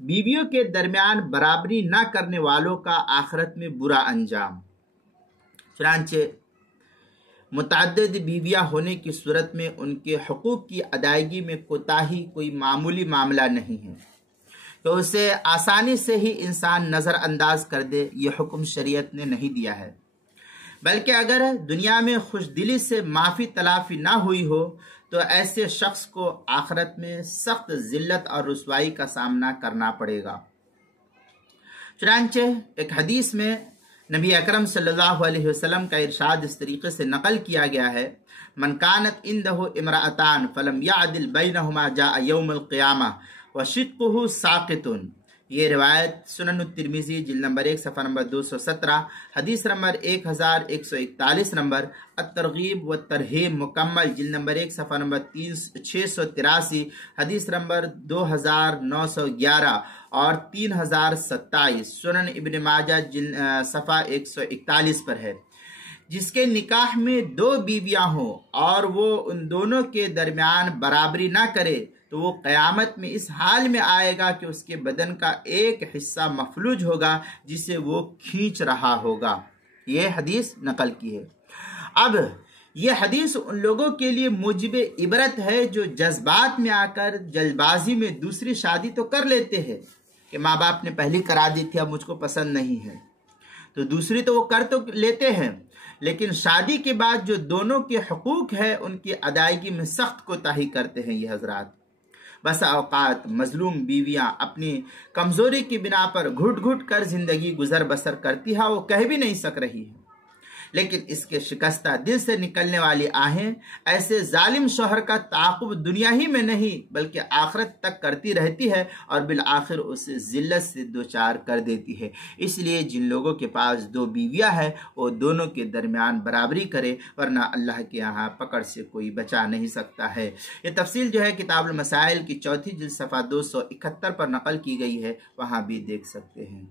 بیویوں کے درمیان برابری نہ کرنے والوں کا آخرت میں برا انجام۔ چنانچہ متعدد بیویاں ہونے کی صورت میں ان کے حقوق کی ادائیگی میں کوتاہی کوئی معمولی معاملہ نہیں ہے تو اسے آسانی سے ہی انسان نظر انداز کر دے، یہ حکم شریعت نے نہیں دیا ہے، بلکہ اگر دنیا میں خوش دلی سے معافی تلافی نہ ہوئی ہو تو ایسے شخص کو آخرت میں سخت ذلت اور رسوائی کا سامنا کرنا پڑے گا۔ چنانچہ ایک حدیث میں نبی اکرم صلی اللہ علیہ وسلم کا ارشاد اس طریقے سے نقل کیا گیا ہے، من کانت عنده امرأتان فلم يعدل بینہما جاء یوم القیامہ وشقہ ساقط۔ یہ روایت سنن الترمذی جلد نمبر 1 صفحہ نمبر 217، حدیث نمبر 1141 نمبر، الترغیب و ترہیب مکمل جلد نمبر 1 صفحہ نمبر 683، حدیث نمبر 2911 اور 3027، سنن ابن ماجہ صفحہ 141 پر ہے۔ جس کے نکاح میں 2 بیویاں ہوں اور وہ ان دونوں کے درمیان برابری نہ کرے تو وہ قیامت میں اس حال میں آئے گا کہ اس کے بدن کا ایک حصہ مفلوج ہوگا جسے وہ کھینچ رہا ہوگا۔ یہ حدیث نقل کی ہے۔ اب یہ حدیث ان لوگوں کے لیے موجب عبرت ہے جو جذبات میں آ کر جلد بازی میں دوسری شادی تو کر لیتے ہیں کہ ماں باپ نے پہلی کرا دی تھی، اب مجھ کو پسند نہیں ہے، تو دوسری تو وہ کر تو لیتے ہیں، لیکن شادی کے بعد جو دونوں کے حقوق ہے ان کی ادائیگی میں سخت کوتاہی کرتے ہیں یہ حضرات۔ بس اوقات مظلوم بیویاں اپنی کمزوری کی بنا پر گھٹ گھٹ کر زندگی گزر بسر کرتی ہے، وہ کہہ بھی نہیں سک رہی ہے، لیکن اس کے شکستہ دل سے نکلنے والی آہیں ایسے ظالم شوہر کا تعاقب دنیا ہی میں نہیں بلکہ آخرت تک کرتی رہتی ہے اور بالآخر اسے ذلت سے دوچار کر دیتی ہے۔ اس لیے جن لوگوں کے پاس 2 بیویاں ہیں وہ دونوں کے درمیان برابری کرے، ورنہ اللہ کے یہاں پکڑ سے کوئی بچا نہیں سکتا ہے۔ یہ تفصیل جو ہے کتاب المسائل کی 4 جلد صفحہ 271 پر نقل کی گئی ہے، وہاں بھی دیکھ سکتے ہیں۔